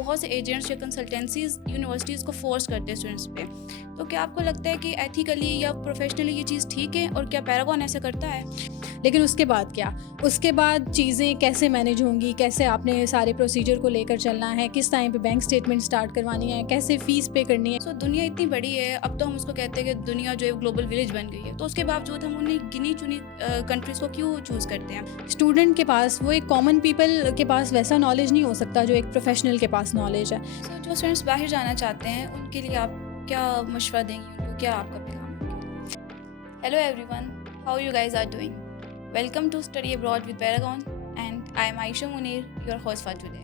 बहुत से एजेंट्स या कंसल्टेंसीज यूनिवर्सिटीज़ को फोर्स करते हैं स्टूडेंट्स पे। तो क्या आपको लगता है कि एथिकली या प्रोफेशनली ये चीज़ ठीक है, और क्या पैरागॉन ऐसा करता है? लेकिन उसके बाद क्या? उसके बाद चीज़ें कैसे मैनेज होंगी, कैसे आपने सारे प्रोसीजर को लेकर चलना है, किस टाइम पे बैंक स्टेटमेंट स्टार्ट करवानी है, कैसे फ़ीस पे करनी है। सो दुनिया इतनी बड़ी है, अब तो हम उसको कहते हैं कि दुनिया जो है ग्लोबल विलेज बन गई है, तो उसके बावजूद हम उन्हें गिनी चुनी कंट्रीज़ को क्यों चूज़ करते हैं? स्टूडेंट के पास, वो एक कॉमन पीपल के पास वैसा नॉलेज नहीं हो सकता जो एक प्रोफेशनल के पास नॉलेज है। सो जो स्टूडेंट्स बाहर जाना चाहते हैं उनके लिए आप क्या मशवरा देंगी उनको, क्या आपका पैगाम है? Hello everyone, how you guys are doing? Welcome to study abroad with Paragon and I am Ayesha Munir, your host for today.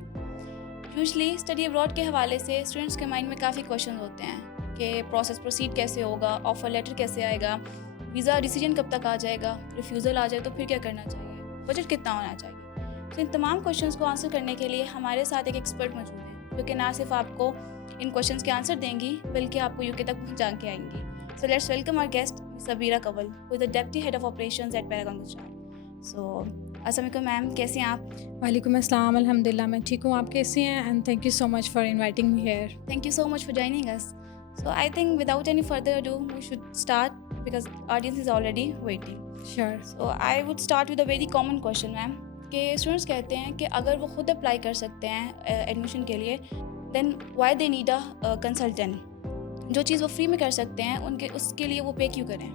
Usually study abroad के हवाले से स्टूडेंट्स के माइंड में काफ़ी क्वेश्चन होते हैं कि प्रोसीड कैसे होगा, ऑफर लेटर कैसे आएगा, वीज़ा डिसीजन कब तक आ जाएगा, रिफ्यूज़ल आ जाए तो फिर क्या करना चाहिए, बजट कितना होना चाहिए। तो इन तमाम क्वेश्चंस को आंसर करने के लिए हमारे साथ एक एक्सपर्ट मौजूद है जो कि ना सिर्फ आपको इन क्वेश्चंस के आंसर देंगी बल्कि आपको यूके तक पहुंचा के आएंगी। So let's welcome our guest Miss Sabira Kanwal, who is the deputy head of operations at Paragon Gujarat. So अस्सलाम वालेकुम मैम, कैसे हैं आप? वालेकुम अस्सलाम, अल्हम्दुलिल्लाह मैं ठीक हूँ, आप कैसे हैं? And thank you so much for inviting me here. Thank you so much for joining us. So I think without any further ado, we should start because audience is already waiting. Sure. So I would start with a very common question, ma'am, कि students कहते हैं कि अगर वो खुद apply कर सकते हैं एडमिशन के लिए, then why they need a consultant. जो चीज़ वो फ्री में कर सकते हैं उनके उसके लिए वो पे क्यों करें?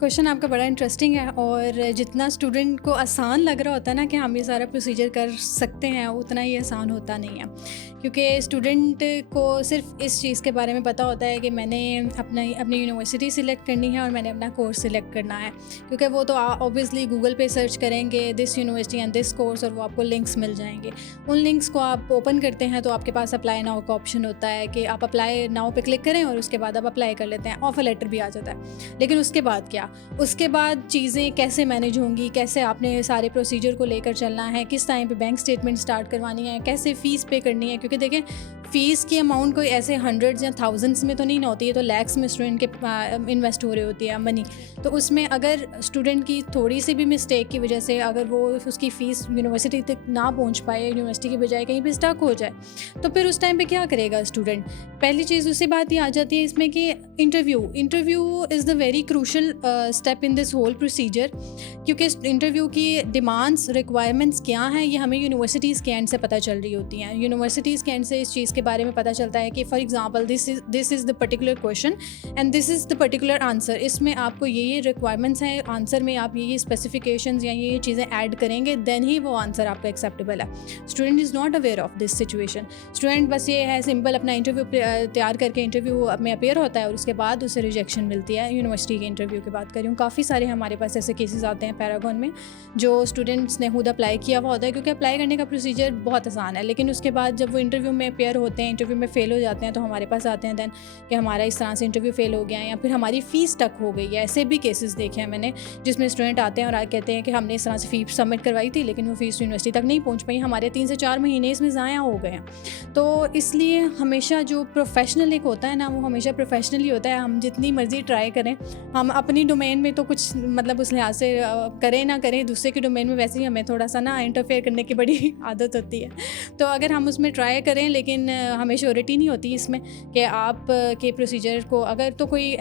क्वेश्चन आपका बड़ा इंटरेस्टिंग है, और जितना स्टूडेंट को आसान लग रहा होता है ना कि हम ये सारा प्रोसीजर कर सकते हैं, उतना ही आसान होता नहीं है। क्योंकि स्टूडेंट को सिर्फ इस चीज़ के बारे में पता होता है कि मैंने अपनी यूनिवर्सिटी सिलेक्ट करनी है और मैंने अपना कोर्स सिलेक्ट करना है। क्योंकि वो तो ऑब्वियसली गूगल पे सर्च करेंगे this university and this course, और वो आपको लिंक्स मिल जाएंगे। उन लिंक्स को आप ओपन करते हैं तो आपके पास अप्लाई नाउ का ऑप्शन होता है कि आप अप्लाई नाउ पे क्लिक करें और उसके बाद आप अप्लाई कर लेते हैं, ऑफर लेटर भी आ जाता है। लेकिन उसके बाद क्या? उसके बाद चीज़ें कैसे मैनेज होंगी, कैसे आपने सारे प्रोसीजर को लेकर चलना है, किस टाइम पे बैंक स्टेटमेंट स्टार्ट करवानी है, कैसे फ़ीस पे करनी है। क्योंकि देखें, फ़ीस की अमाउंट कोई ऐसे हंड्रेड्स या थाउजेंड्स में तो नहीं होती है, तो लैक्स में स्टूडेंट के इन्वेस्ट हो रही होती है मनी। तो उसमें अगर स्टूडेंट की थोड़ी सी भी मिस्टेक की वजह से अगर वो उसकी फ़ीस यूनिवर्सिटी तक ना पहुंच पाए, यूनिवर्सिटी की बजाय कहीं पे स्टक हो जाए, तो फिर उस टाइम पे क्या करेगा स्टूडेंट? पहली चीज़ उसी बात ही आ जाती है इसमें कि interview is the very crucial step in this whole procedure. क्योंकि इंटरव्यू की डिमांड्स, रिक्वायरमेंट्स क्या हैं, ये हमें यूनिवर्सिटीज़ के एंड से पता चल रही होती हैं। यूनिवर्सिटीज़ के एंड से इस चीज़ के बारे में पता चलता है कि for example this is the particular question and this is the particular answer. इसमें आपको ये रिक्वायरमेंट्स हैं, आंसर में आप ये स्पेसिफिकेशंस या ये चीज़ें ऐड करेंगे, देन ही वो आंसर आपका एक्सेप्टेबल है। Student is not aware of this situation. Student बस ये है सिंपल अपना इंटरव्यू तैयार करके इंटरव्यू में अपेयर होता है और उसके बाद उसे रिजेक्शन मिलती है। यूनिवर्सिटी के इंटरव्यू की बात करूँ, काफ़ी सारे हमारे पास ऐसे केसेस आते हैं पैरागॉन में जो स्टूडेंट्स ने खुद अप्लाई किया हुआ होता है। क्योंकि अप्लाई करने का प्रोसीजर बहुत आसान है, लेकिन उसके बाद जब वो इंटरव्यू में अपेयर होते हैं, इंटरव्यू में फ़ेल हो जाते हैं, तो हमारे पास आते हैं दैन कि हमारा इस तरह से इंटरव्यू फ़ेल हो गया है या फिर हमारी फ़ीस टक हो गई है। ऐसे भी केसेस देखे हैं मैंने जिसमें स्टूडेंट आते हैं और कहते हैं कि हमने इस तरह से फ़ीस सबमिट करवाई थी लेकिन वो फ़ीस यूनिवर्सिटी तक नहीं पहुँच पाई, हमारे 3 से 4 महीने इसमें ज़ाया हो गए हैं। तो इसलिए हमेशा जो प्रोफेशनल एक होता है ना, वो हमेशा प्रोफेशनल ही होता है। हम जितनी मर्ज़ी ट्राई करें, हम अपनी डोमेन में तो कुछ मतलब उस लिहाज से करें ना करें, दूसरे के डोमेन में वैसे ही हमें थोड़ा सा ना इंटरफेयर करने की बड़ी आदत होती है। तो अगर हम उसमें ट्राई करें, लेकिन हमें श्योरिटी नहीं होती इसमें कि आप के प्रोसीजर को, अगर तो कोई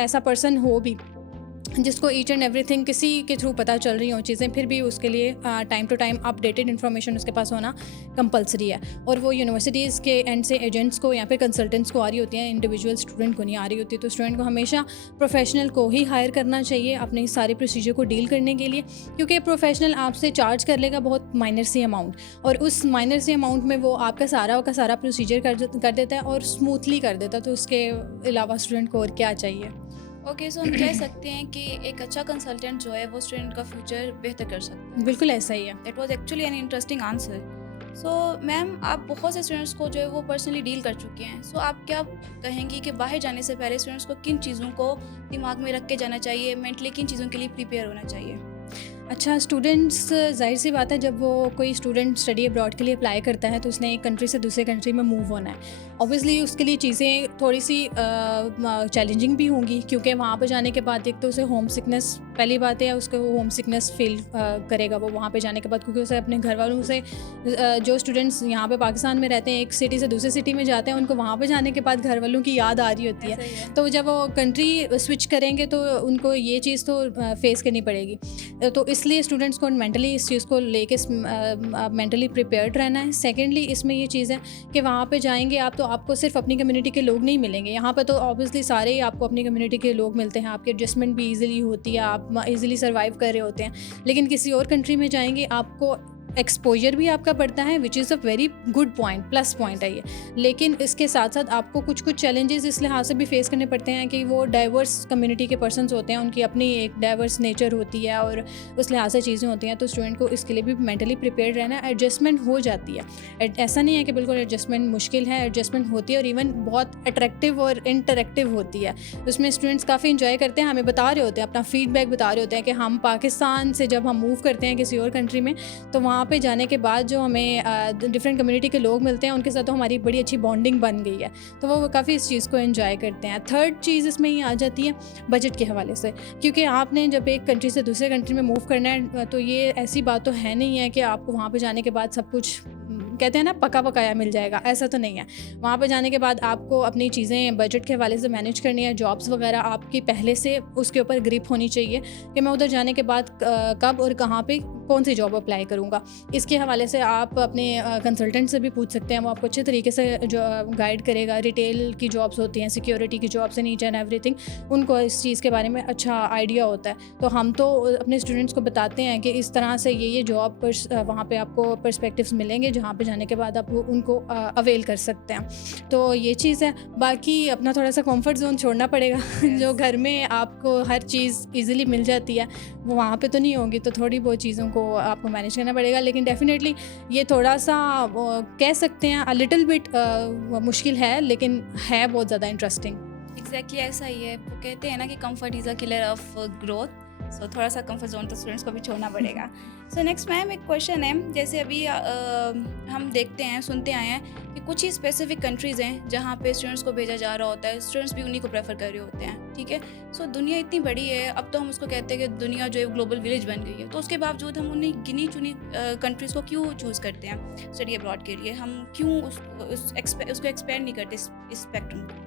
ऐसा पर्सन हो भी जिसको ईच एंड एवरीथिंग किसी के थ्रू पता चल रही हों चीज़ें, फिर भी उसके लिए time to time updated information उसके पास होना कंपलसरी है। और वो यूनिवर्सिटीज़ के एंड से एजेंट्स को या फिर कंसल्टेंट्स को आ रही होती हैं, इंडिविजुअल स्टूडेंट को नहीं आ रही होती। तो स्टूडेंट को हमेशा प्रोफेशनल को ही हायर करना चाहिए अपने इस सारे प्रोसीजर को डील करने के लिए। क्योंकि प्रोफेशनल आपसे चार्ज कर लेगा बहुत माइनर सी अमाउंट, और उस माइनर सी अमाउंट में वो आपका सारा प्रोसीजर कर देता है और स्मूथली कर देता है। तो उसके अलावा स्टूडेंट को और क्या चाहिए? ओके, सो हम कह सकते हैं कि एक अच्छा कंसल्टेंट जो है वो स्टूडेंट का फ्यूचर बेहतर कर सकता है। बिल्कुल ऐसा ही है। That was actually an interesting answer. So ma'am, आप बहुत से स्टूडेंट्स को जो है वो पर्सनली डील कर चुके हैं। सो आप क्या कहेंगी कि बाहर जाने से पहले स्टूडेंट्स को किन चीज़ों को दिमाग में रख के जाना चाहिए, मेंटली किन चीज़ों के लिए प्रिपेयर होना चाहिए? अच्छा, स्टूडेंट्स, जाहिर सी बात है जब वो कोई स्टूडेंट स्टडी अब्रॉड के लिए अप्लाई करता है तो उसने एक कंट्री से दूसरे कंट्री में मूव होना है। ऑब्वियसली उसके लिए चीज़ें थोड़ी सी चैलेंजिंग भी होंगी, क्योंकि वहाँ पे जाने के बाद एक तो उसे होम सिकनेस, पहली बात है उसको होम सिकनेस फील करेगा वो वहाँ पे जाने के बाद, क्योंकि उसे अपने घर वालों से जो स्टूडेंट्स यहाँ पे पाकिस्तान में रहते हैं एक सिटी से दूसरी सिटी में जाते हैं, उनको वहाँ पे जाने के बाद घर वालों की याद आ रही होती ऐसा ही है। है। तो जब वो कंट्री स्विच करेंगे तो उनको ये चीज़ तो फेस करनी पड़ेगी। तो इसलिए स्टूडेंट्स को मेंटली इस चीज़ को लेके मेंटली प्रिपेयर्ड रहना है। सेकेंडली इसमें ये चीज़ है कि वहाँ पे जाएंगे आप तो आपको सिर्फ अपनी कम्युनिटी के लोग नहीं मिलेंगे। यहाँ पे तो ऑब्वियसली सारे ही आपको अपनी कम्युनिटी के लोग मिलते हैं, आपकी एडजस्टमेंट भी ईजिली होती है, आप ईजिली सर्वाइव कर रहे होते हैं। लेकिन किसी और कंट्री में जाएंगे आपको एक्सपोजर भी आपका बढ़ता है, which is a very good point, plus point है ये। लेकिन इसके साथ साथ आपको कुछ कुछ चैलेंजेस इस लिहाज से भी फेस करने पड़ते हैं कि वो डाइवर्स कम्युनिटी के पर्सनस होते हैं, उनकी अपनी एक डाइवर्स नेचर होती है और उस लिहाज से चीज़ें होती हैं। तो स्टूडेंट को इसके लिए भी मेंटली प्रिपेयर्ड रहना है। एडजस्टमेंट हो जाती है, ऐसा नहीं है कि बिल्कुल एडजस्टमेंट मुश्किल है, एडजस्टमेंट होती है और इवन बहुत अट्रैक्टिव और इंटरेक्टिव होती है। उसमें स्टूडेंट्स काफ़ी इंजॉय करते हैं, हमें बता रहे होते हैं, अपना फीडबैक बता रहे होते हैं कि हम पाकिस्तान से जब हम मूव करते हैं किसी और कंट्री में तो वहाँ पे जाने के बाद जो हमें डिफरेंट कम्युनिटी के लोग मिलते हैं उनके साथ तो हमारी बड़ी अच्छी बॉन्डिंग बन गई है, तो वो काफ़ी इस चीज़ को एंजॉय करते हैं। थर्ड चीज़ इसमें ये आ जाती है बजट के हवाले से, क्योंकि आपने जब एक कंट्री से दूसरे कंट्री में मूव करना है तो ये ऐसी बात तो है नहीं है कि आपको वहाँ पे जाने के बाद सब कुछ कहते हैं ना पका पकाया मिल जाएगा, ऐसा तो नहीं है। वहाँ पे जाने के बाद आपको अपनी चीज़ें बजट के हवाले से मैनेज करनी है। जॉब्स वगैरह आपकी पहले से उसके ऊपर ग्रिप होनी चाहिए कि मैं उधर जाने के बाद कब और कहाँ पे कौन सी जॉब अप्लाई करूँगा। इसके हवाले से आप अपने कंसल्टेंट से भी पूछ सकते हैं, वो आपको अच्छे तरीके से जो गाइड करेगा। रिटेल की जॉब्स होती हैं, सिक्योरिटी की jobs and each and everything, उनको इस चीज़ के बारे में अच्छा आइडिया होता है। तो हम तो अपने स्टूडेंट्स को बताते हैं कि इस तरह से ये जॉब पर वहाँ पे आपको पर्सपेक्टिव्स मिलेंगे, जहाँ पे जाने के बाद आप उनको अवेल कर सकते हैं। तो ये चीज़ है। बाकी अपना थोड़ा सा कंफर्ट जोन छोड़ना पड़ेगा। जो घर में आपको हर चीज़ इजीली मिल जाती है वो वहाँ पे तो नहीं होंगी, तो थोड़ी बहुत चीज़ों को आपको मैनेज करना पड़ेगा। लेकिन डेफिनेटली ये थोड़ा सा कह सकते हैं अ लिटिल बिट मुश्किल है, लेकिन है बहुत ज़्यादा इंटरेस्टिंग। एग्जैक्टली ऐसा ही है। वो कहते हैं ना कि comfort is a killer of growth. So थोड़ा सा कंफर्ट जोन तो स्टूडेंट्स को भी छोड़ना पड़ेगा। सो नेक्स्ट मैम एक क्वेश्चन है, जैसे अभी हम देखते हैं, सुनते आए हैं कि कुछ ही स्पेसिफिक कंट्रीज़ हैं जहाँ पे स्टूडेंट्स को भेजा जा रहा होता है, स्टूडेंट्स भी उन्हीं को प्रेफर कर रहे होते हैं, ठीक है। सो दुनिया इतनी बड़ी है, अब तो हम उसको कहते हैं कि दुनिया जो है ग्लोबल विलेज बन गई है, तो उसके बावजूद हम उन्हीं गिनी चुनी कंट्रीज़ को क्यों चूज़ करते हैं स्टडी अब्रॉड के लिए? हम क्यों उसको एक्सपेंड नहीं करते इस स्पेक्ट्रम को?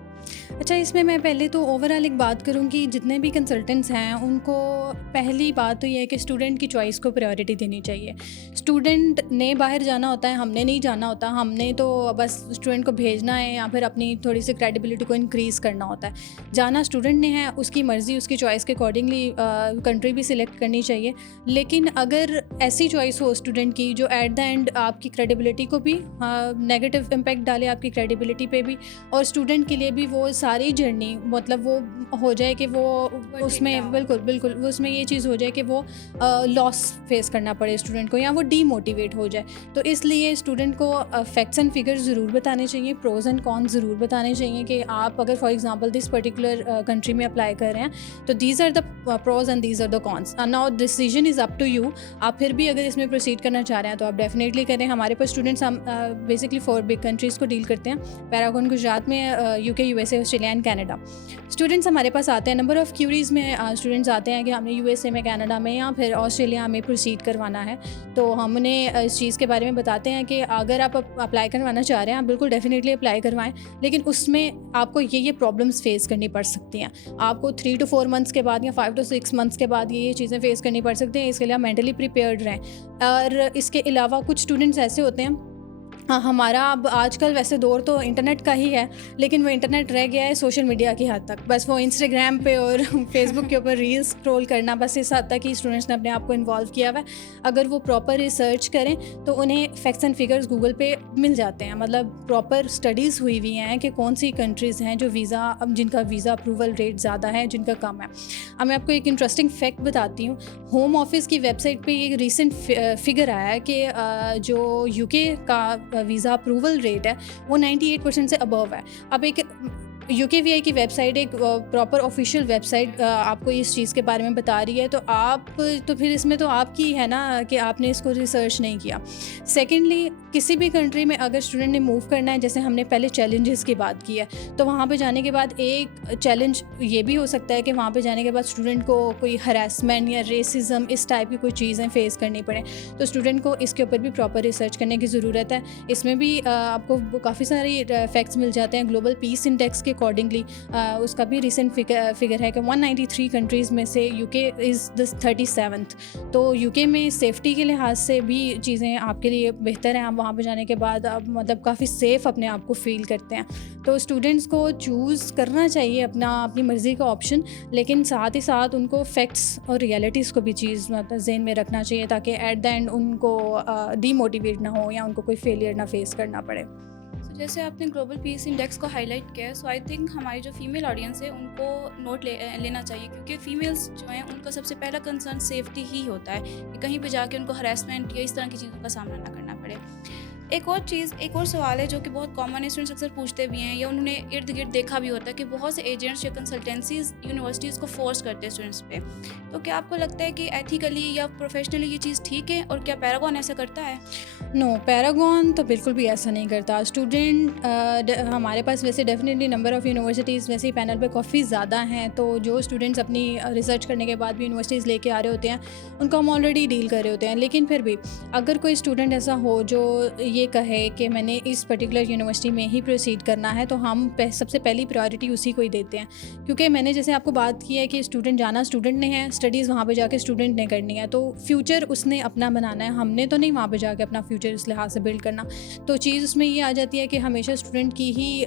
अच्छा, इसमें मैं पहले तो ओवरऑल एक बात करूँ कि जितने भी कंसल्टेंट्स हैं उनको पहली बात तो ये है कि स्टूडेंट की चॉइस को प्रायोरिटी देनी चाहिए। स्टूडेंट ने बाहर जाना होता है, हमने नहीं जाना होता। हमने तो बस स्टूडेंट को भेजना है या फिर अपनी थोड़ी सी क्रेडिबिलिटी को इंक्रीज़ करना होता है। जाना स्टूडेंट ने है, उसकी मर्ज़ी, उसकी चॉइस के अकॉर्डिंगली कंट्री भी सिलेक्ट करनी चाहिए। लेकिन अगर ऐसी चॉइस हो स्टूडेंट की जो एट द एंड आपकी क्रेडिबिलिटी को भी नेगेटिव इम्पैक्ट डाले, आपकी क्रेडिबिलिटी पे भी, और स्टूडेंट के लिए भी वो सारी जर्नी मतलब वो हो जाए कि वो उसमें बिल्कुल वो उसमें ये चीज़ हो जाए कि वो लॉस फेस करना पड़े स्टूडेंट को, या वो डीमोटिवेट हो जाए। तो इसलिए स्टूडेंट को फैक्ट्स एंड फिगर्स ज़रूर बताने चाहिए, प्रोज एंड कॉन्स ज़रूर बताने चाहिए कि आप अगर for example this particular country में अप्लाई कर रहे हैं तो these are the pros and these are the cons, now decision is up to you. आप फिर भी अगर इसमें प्रोसीड करना चाह रहे हैं तो आप डेफिनेटली करें। हमारे पास स्टूडेंट्स हम बेसिकली 4 बिग कंट्रीज़ को डील करते हैं, पैरागॉन गुजरात में, UK, USA, Australia and Canada. Students हमारे पास आते हैं, नंबर ऑफ़ क्यूरीज़ में स्टूडेंट्स आते हैं कि हमने यूएसए में, कनाडा में या फिर ऑस्ट्रेलिया में प्रोसीड करवाना है। तो हमने इस चीज़ के बारे में बताते हैं कि अगर आप अप्लाई करवाना चाह रहे हैं आप बिल्कुल डेफिनेटली अप्लाई करवाएं, लेकिन उसमें आपको ये प्रॉब्लम्स फेस करनी पड़ सकती हैं। आपको 3 to 4 मंथ्स के बाद या 5 to 6 मंथ्स के बाद ये चीज़ें फेस करनी पड़ सकती हैं। इसके लिए आप मेंटली प्रिपेयर्ड रहें। और इसके अलावा कुछ स्टूडेंट्स ऐसे होते हैं, हाँ, हमारा अब आजकल वैसे दौर तो इंटरनेट का ही है, लेकिन वो इंटरनेट रह गया है सोशल मीडिया की हद तक। बस वो इंस्टाग्राम पे और फेसबुक के ऊपर रील्स स्क्रॉल करना, बस इस हद तक ही स्टूडेंट्स ने अपने आप को इन्वॉल्व किया हुआ है। अगर वो प्रॉपर रिसर्च करें तो उन्हें फैक्ट्स एंड फिगर्स गूगल पे मिल जाते हैं, मतलब प्रॉपर स्टडीज़ हुई हुई हैं कि कौन सी कंट्रीज़ हैं जो जिनका वीज़ा अप्रूवल रेट ज़्यादा है, जिनका कम है। अब मैं आपको एक इंटरेस्टिंग फैक्ट बताती हूँ। होम ऑफिस की वेबसाइट पे एक रिसेंट फिगर आया है कि जो यूके का वीज़ा अप्रूवल रेट है वो 98% से अबव है। अब एक UKVI की वेबसाइट एक प्रॉपर ऑफिशियल वेबसाइट आपको इस चीज़ के बारे में बता रही है, तो फिर इसमें तो आपकी है ना कि आपने इसको रिसर्च नहीं किया। सेकेंडली, किसी भी कंट्री में अगर स्टूडेंट ने मूव करना है, जैसे हमने पहले चैलेंजेस की बात की है, तो वहाँ पे जाने के बाद एक चैलेंज ये भी हो सकता है कि वहाँ पे जाने के बाद स्टूडेंट को कोई हरासमेंट या रेसिज्म इस टाइप की कोई चीज़ें फेस करनी पड़े, तो स्टूडेंट को इसके ऊपर भी प्रॉपर रिसर्च करने की ज़रूरत है। इसमें भी आपको काफ़ी सारे फैक्ट्स मिल जाते हैं। ग्लोबल पीस इंडेक्स के अकॉर्डिंगली उसका भी रिसेंट फिगर है कि 193 कंट्रीज़ में से UK इज़ द 37th। तो UK में सेफ्टी के लिहाज से भी चीज़ें आपके लिए बेहतर हैं। आप वहाँ पे जाने के बाद आप मतलब काफ़ी सेफ़ अपने आप को फ़ील करते हैं। तो स्टूडेंट्स को चूज़ करना चाहिए अपनी मर्ज़ी का ऑप्शन, लेकिन साथ ही साथ उनको फैक्ट्स और रियलिटीज़ को भी चीज़ मतलब ज़हन में रखना चाहिए, ताकि एट द एंड उनको डीमोटिवेट ना हो या उनको कोई फेलियर ना फेस करना पड़े। जैसे आपने ग्लोबल पीस इंडेक्स को हाईलाइट किया है, सो आई थिंक हमारी जो फीमेल ऑडियंस है उनको नोट लेना चाहिए, क्योंकि फीमेल्स जो हैं उनका सबसे पहला कंसर्न सेफ्टी ही होता है कि कहीं भी जाके उनको हरासमेंट या इस तरह की चीज़ों का सामना ना करना पड़े। एक और सवाल है जो कि बहुत कॉमन है, स्टूडेंट्स अक्सर पूछते भी हैं या उन्होंने इर्द गिर्द देखा भी होता है कि बहुत से एजेंट्स या कंसल्टेंसीज यूनिवर्सिटीज़ को फोर्स करते हैं स्टूडेंट्स पे। तो क्या आपको लगता है कि एथिकली या प्रोफेशनली ये चीज़ ठीक है, और क्या पैरागॉन ऐसा करता है? नो, पैरागॉन तो बिल्कुल भी ऐसा नहीं करता। हमारे पास वैसे डेफिनेटली नंबर ऑफ़ यूनिवर्सिटीज़ वैसे ही पैनल पे काफ़ी ज़्यादा हैं, तो जो स्टूडेंट्स अपनी रिसर्च करने के बाद भी यूनिवर्सिटीज़ लेके आ रहे होते हैं, उनको हम ऑलरेडी डील कर रहे होते हैं। लेकिन फिर भी अगर कोई स्टूडेंट ऐसा हो जो ये कहे कि मैंने इस पर्टिकुलर यूनिवर्सिटी में ही प्रोसीड करना है, तो हम सबसे पहली प्रायोरिटी उसी को ही देते हैं, क्योंकि मैंने जैसे आपको बात की है कि स्टूडेंट ने है, स्टडीज़ वहाँ पे जाके स्टूडेंट ने करनी है, तो फ्यूचर उसने अपना बनाना है, हमने तो नहीं वहाँ पे जाके अपना फ्यूचर इस लिहाज से बिल्ड करना। तो चीज़ उसमें ये आ जाती है कि हमेशा स्टूडेंट की ही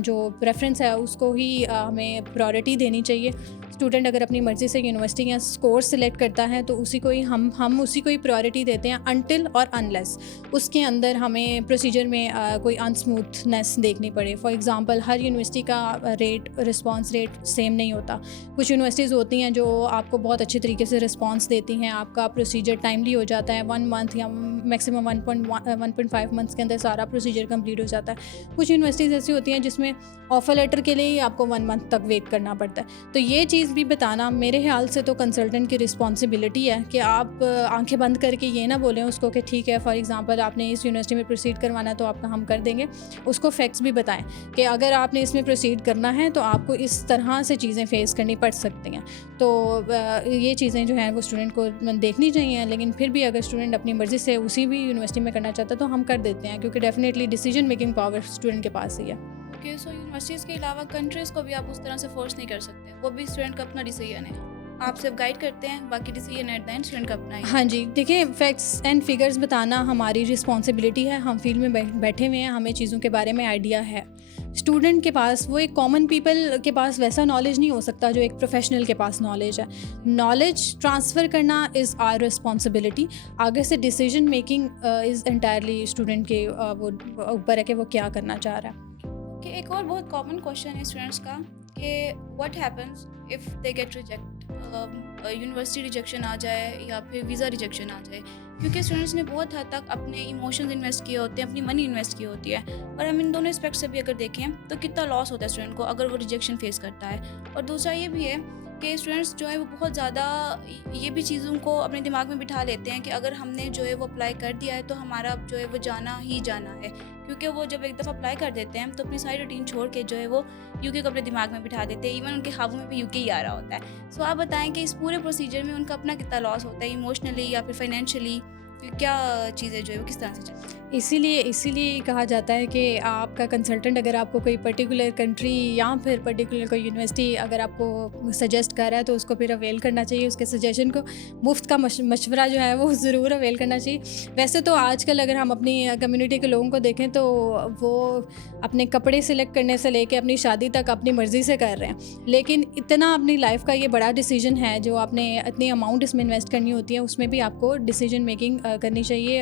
जो प्रेफरेंस है उसको ही हमें प्रायोरिटी देनी चाहिए। स्टूडेंट अगर अपनी मर्ज़ी से यूनिवर्सिटी या कोर्स सिलेक्ट करता है तो उसी को ही हम उसी को ही प्रायोरिटी देते हैं, अनटिल और अनलेस उसके अंदर हमें प्रोसीजर में कोई अनस्मूथनेस देखनी पड़े। फॉर एग्ज़ाम्पल, हर यूनिवर्सिटी का रिस्पॉन्स रेट सेम नहीं होता। कुछ यूनिवर्सिटीज़ होती हैं जो आपको बहुत अच्छे तरीके से रिस्पॉन्स देती हैं, आपका प्रोसीजर टाइमली हो जाता है, 1 मंथ या मैक्सिमम 1.5 मंथ्स के अंदर सारा प्रोसीजर कंप्लीट हो जाता है। कुछ यूनिवर्सिटीज़ ऐसी होती हैं जिसमें ऑफर लेटर के लिए ही आपको 1 मंथ तक वेट करना पड़ता है। तो ये चीज़ भी बताना मेरे ख्याल से तो कंसल्टेंट की रिस्पॉन्सिबिलिटी है कि आप आंखें बंद करके ये ना बोलें उसको कि ठीक है, फॉर एग्ज़ाम्पल आपने इस यूनिवर्सिटी में प्रोसीड करवाना है तो आपका हम कर देंगे। उसको फैक्ट्स भी बताएं कि अगर आपने इसमें प्रोसीड करना है तो आपको इस तरह से चीज़ें फेस करनी पड़ सकती हैं। तो ये चीज़ें जो हैं वो स्टूडेंट को देखनी चाहिए, लेकिन फिर भी अगर स्टूडेंट अपनी मर्ज़ी से उसी भी यूनिवर्सिटी में करना चाहता है तो हम कर देते हैं, क्योंकि definitely decision making power student के पास ही है। ओके, सो यूनिवर्सिटीज़ के अलावा कंट्रीज़ को भी आप उस तरह से फोर्स नहीं कर सकते, वो भी स्टूडेंट का अपना डिसीजन है। आप सिर्फ गाइड करते हैं, बाकी decision at the end student का अपना है। हाँ जी, देखिए, फैक्ट्स एंड फिगर्स बताना हमारी रिस्पॉन्सिबिलिटी है। हम फील्ड में बैठे हुए हैं, हमें चीज़ों के बारे में आइडिया है। स्टूडेंट के पास, वो एक कॉमन पीपल के पास वैसा नॉलेज नहीं हो सकता जो एक प्रोफेशनल के पास नॉलेज है। नॉलेज ट्रांसफ़र करना इज़ आवर रिस्पॉन्सिबिलिटी। आगे से decision making is entirely student के वो ऊपर है कि वो क्या करना चाह रहा है। कि एक और बहुत कॉमन क्वेश्चन है स्टूडेंट्स का कि what happens if they get reject, university rejection आ जाए या फिर वीज़ा रिजेक्शन आ जाए, क्योंकि स्टूडेंट्स ने बहुत हद तक अपने इमोशंस इन्वेस्ट किए होते हैं, अपनी मनी इन्वेस्ट की होती है, और हम इन दोनों एस्पेक्ट से भी अगर देखें तो कितना लॉस होता है स्टूडेंट को अगर वो रिजेक्शन फेस करता है। और दूसरा ये भी है कि स्टूडेंट्स जो है वो बहुत ज़्यादा ये भी चीज़ों को अपने दिमाग में बिठा लेते हैं कि अगर हमने जो है वो अप्लाई कर दिया है तो हमारा जो है वो जाना ही जाना है, क्योंकि वो जब एक दफ़ा अप्लाई कर देते हैं तो अपनी सारी रूटीन छोड़ के जो है वो यूके को अपने दिमाग में बिठा देते हैं। इवन उनके ख्वाबों में भी यूके ही आ रहा होता है। सो आप बताएं कि इस पूरे प्रोसीजर में उनका अपना कितना लॉस होता है, इमोशनली या फिर फाइनेंशियली, क्या चीज़ें जो है वो किस तरह से चलती है? इसीलिए कहा जाता है कि आपका कंसल्टेंट अगर आपको कोई पर्टिकुलर कंट्री या फिर पर्टिकुलर कोई यूनिवर्सिटी अगर आपको सजेस्ट कर रहा है तो उसको फिर अवेल करना चाहिए। उसके सजेशन को, मुफ्त का मशवरा जो है वो ज़रूर अवेल करना चाहिए। वैसे तो आजकल अगर हम अपनी कम्युनिटी के लोगों को देखें तो वो अपने कपड़े सिलेक्ट करने से लेके अपनी शादी तक अपनी मर्ज़ी से कर रहे हैं, लेकिन इतना अपनी लाइफ का ये बड़ा डिसीजन है जो आपने इतनी अमाउंट इसमें इन्वेस्ट करनी होती है, उसमें भी आपको डिसीजन मेकिंग करनी चाहिए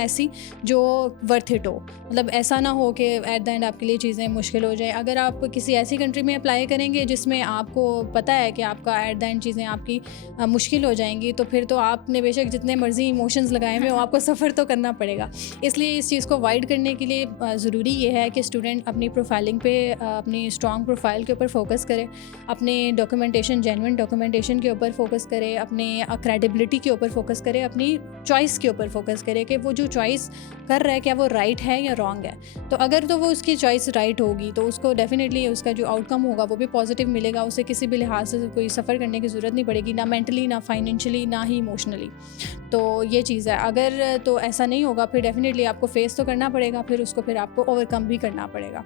ऐसी जो वर्थ इट हो। मतलब ऐसा ना हो कि एट द एंड आपके लिए चीज़ें मुश्किल हो जाए। अगर आप किसी ऐसी कंट्री में अप्लाई करेंगे जिसमें आपको पता है कि आपका एट द एंड चीज़ें आपकी मुश्किल हो जाएंगी, तो फिर तो आपने बेशक जितने मर्जी इमोशंस लगाए हुए हो आपको सफ़र तो करना पड़ेगा। इसलिए इस चीज़ को अवॉइड करने के लिए ज़रूरी ये है कि स्टूडेंट अपनी प्रोफाइलिंग पे अपनी स्ट्रॉन्ग प्रोफाइल के ऊपर फोकस करे, अपने डॉक्यूमेंटेशन जेन्युइन डॉक्यूमेंटेशन के ऊपर फोकस करे, अपने क्रेडिबिलिटी के ऊपर फोकस करे, अपनी चॉइस के ऊपर फोकस करे कि वो जो चॉइस कर रहा है क्या वो राइट है या रॉन्ग है। तो अगर तो वो उसकी चॉइस राइट होगी तो उसको डेफिनेटली उसका जो आउटकम होगा वो भी पॉजिटिव मिलेगा, उसे किसी भी लिहाज से कोई सफ़र करने की ज़रूरत नहीं पड़ेगी, ना मेंटली, ना फाइनेंशियली, ना ही इमोशनली। तो ये चीज़ है। अगर तो ऐसा नहीं होगा फिर डेफिनेटली आपको फेस तो करना पड़ेगा, फिर उसको फिर आपको ओवरकम भी करना पड़ेगा।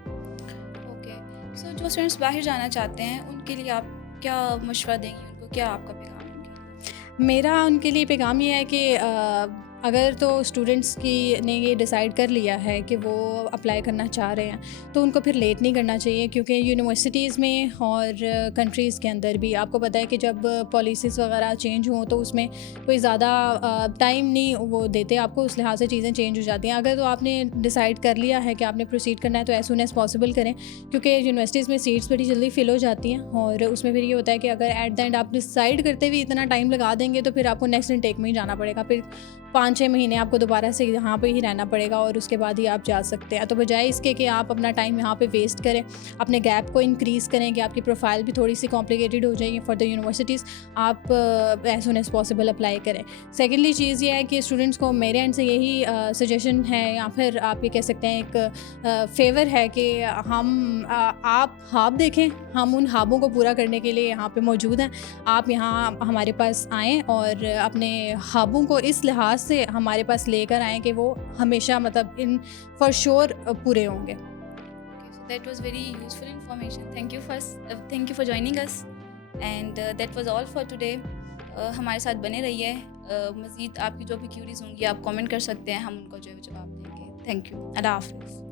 ओके, सो जो स्टूडेंट्स बाहर जाना चाहते हैं उनके लिए आप क्या मशवरा देंगी, उनको क्या आपका पैगाम है उनके लिए? मेरा उनके लिए पैगाम ये है कि अगर तो स्टूडेंट्स की ने ये डिसाइड कर लिया है कि वो अप्लाई करना चाह रहे हैं तो उनको फिर लेट नहीं करना चाहिए, क्योंकि यूनिवर्सिटीज़ में और कंट्रीज़ के अंदर भी आपको पता है कि जब पॉलिसीज़ वगैरह चेंज हों तो उसमें कोई ज़्यादा टाइम नहीं वो देते आपको, उस लिहाज से चीज़ें चेंज हो जाती हैं। अगर तो आपने डिसाइड कर लिया है कि आपने प्रोसीड करना है तो एज सून एज़ पॉसिबल करें, क्योंकि यूनिवर्सिटीज़ में सीट्स बड़ी जल्दी फिल हो जाती हैं और उसमें फिर ये होता है कि अगर एट द एंड आप डिसाइड करते हुए इतना टाइम लगा देंगे तो फिर आपको नेक्स्ट इनटेक में ही जाना पड़ेगा, फिर 5-6 महीने आपको दोबारा से यहाँ पे ही रहना पड़ेगा और उसके बाद ही आप जा सकते हैं। तो बजाय इसके कि आप अपना टाइम यहाँ पे वेस्ट करें, अपने गैप को इंक्रीज़ करें कि आपकी प्रोफाइल भी थोड़ी सी कॉम्प्लिकेटेड हो जाएगी फॉर द यूनिवर्सिटीज़, आप as soon as possible apply करें। सेकेंडली चीज़ ये है कि स्टूडेंट्स को मेरे एंड से यही सजेशन है या फिर आप ये कह सकते हैं एक फेवर है कि आप ख्वाब देखें, हम उन ख्वाबों को पूरा करने के लिए यहाँ पे मौजूद हैं। आप यहाँ हमारे पास आएँ और अपने ख्वाबों को इस लिहाज से हमारे पास लेकर आएँ कि वो हमेशा मतलब इन फॉर श्योर पूरे होंगे। Okay, so that was very useful information. Thank you for joining us, and that was all for today. हमारे साथ बने रहिए। मज़ीद आपकी जो भी क्यूरीज होंगी आप कमेंट कर सकते हैं, हम उनको जो है जवाब देंगे। Thank you. अल्लाह हाफ़िज़।